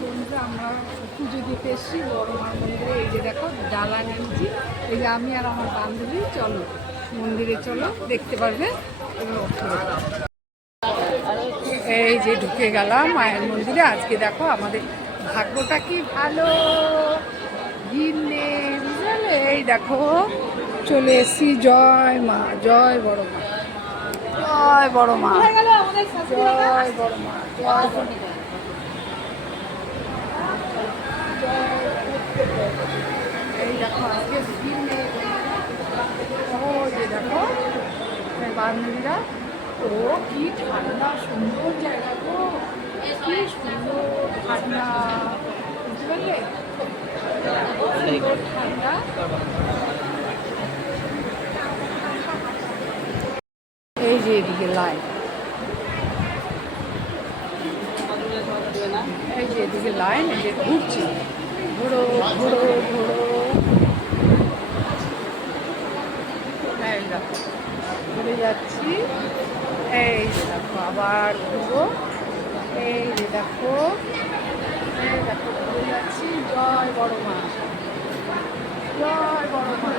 বন্ধুরা আমরা পুজো দিতে এসেছি বড় মা মন্দিরে। এই যে দেখো ডালা নিয়েছি, এই যে আমি আর আমার বান্ধবী। চলো মন্দিরে, চলো দেখতে পারবে। এই যে ঢুকে গেলাম মায়ের মন্দিরে। আজকে দেখো আমাদের ভাগ্যটা কি ভালো, ভিড় নেই, বুঝলে। এই দেখো চলে এসছি। জয় মা, জয় বড় মা, জয় বড় মা, জয় বড় মা, জয় বড় মা। এই দেখো আজকে ভিড় নেই। ও যে দেখো বান্ধবীরা, ও কি ঠান্ডা, সুন্দর জায়গা গো, কি সুন্দর ঠান্ডা, বুঝতে পারলে, সুন্দর ঠান্ডা। এই যে এদিকে লাইন, এই যে এদিকে লাইন, এই যে ঘুরছি, ঘোড়ো ঘোড়ো ঘোড়ো। এই দেখো ঘুরে যাচ্ছি, এই যে দেখো আবার ঘুরবো, এই যে দেখো, এই দেখো ঘুরে যাচ্ছি। জয় বড় মা, জয় বড় মা।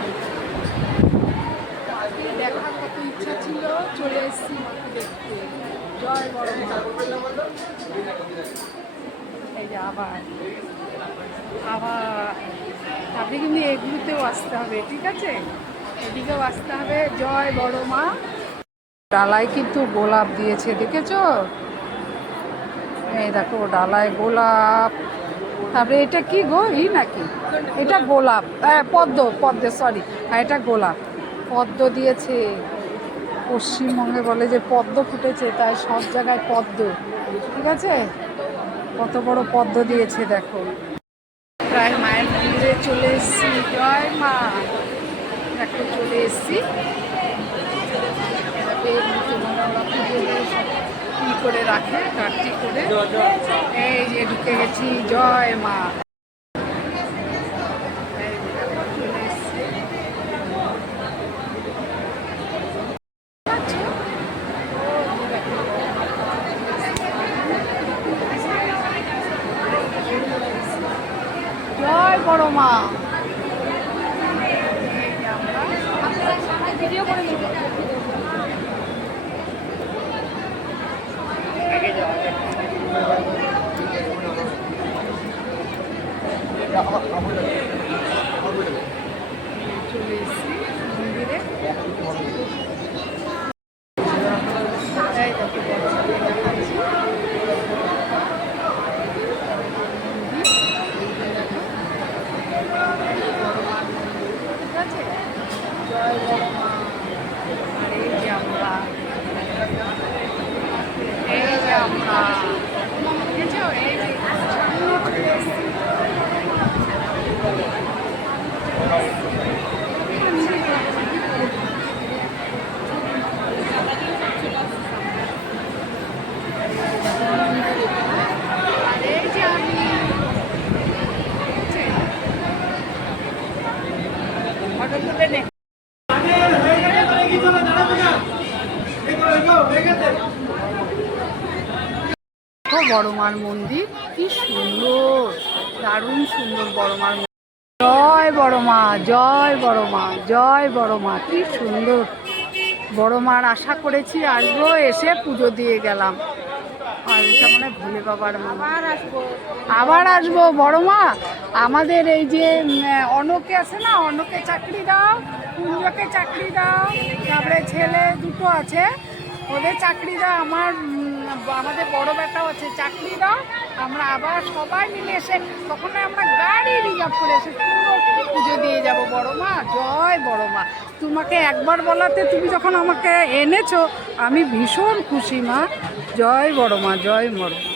আজকে দেখার কত ইচ্ছা ছিল, চলে এসেছি মাকে দেখতে। জয় বড় মা। এই যে আবার আবার তারপরে কিন্তু এগুলোতেও আসতে হবে, ঠিক আছে, এদিকেও আসতে হবে। জয় বড় মা। ডালায় কিন্তু গোলাপ দিয়েছে, দেখেছো? এই দেখো ডালায় গোলাপ। তারপরে এটা কি গো, ই নাকি? এটা গোলাপ, পদ্ম, পদ্মে সরি, হ্যাঁ এটা গোলাপ। পদ্ম দিয়েছে, পশ্চিমবঙ্গে বলে যে পদ্ম ফুটেছে, তাই সব জায়গায় পদ্ম, ঠিক আছে। কত বড় পদ্ম দিয়েছে দেখো। প্রায় মায়ের মন্দিরে চলে এসেছি। জয় মা, দেখো চলে এসেছি। কি করে রাখে কাটটি করে, এই যে ঢুকে গেছি। জয় মা। জয় বড় মা। ভিডিও করে নিব। চলে এসেছি মন্দিরে। জয় বড় মা। আর এই যে আমরা, এই যে আমরা, বুঝেছো, এই যে চলে এসেছি। আর এই যে আমি ফটো তুলে নে। বড় মার মন্দির কি সুন্দর, দারুণ সুন্দর বড় মার মন্দির। জয় বড় মা, জয় বড় মা, জয় বড় মা। কি সুন্দর বড় মার আশা করেছি আসবো, এসে পুজো দিয়ে গেলাম। আর এটা মনে হয় ভোলে বাবার, আবার আসবো বড় মা। আমাদের এই যে অনকে আছে না, অনকে চাকরি দাও, কুঞ্জকে চাকরি দাও, তারপরে ছেলে দুটো আছে, ওদের চাকরি দাও। আমাদের বড় বেটাও আছে, চাকরি দাও। আমরা আবার সবাই মিলে এসে, তখন আমরা গাড়ি রিজার্ভ করে এসে পুজো দিয়ে যাব বড় মা। জয় বড় মা। তোমাকে একবার বলাতে তুমি যখন আমাকে এনেছো, আমি ভীষণ খুশি মা। জয় বড় মা, জয় বড় মা।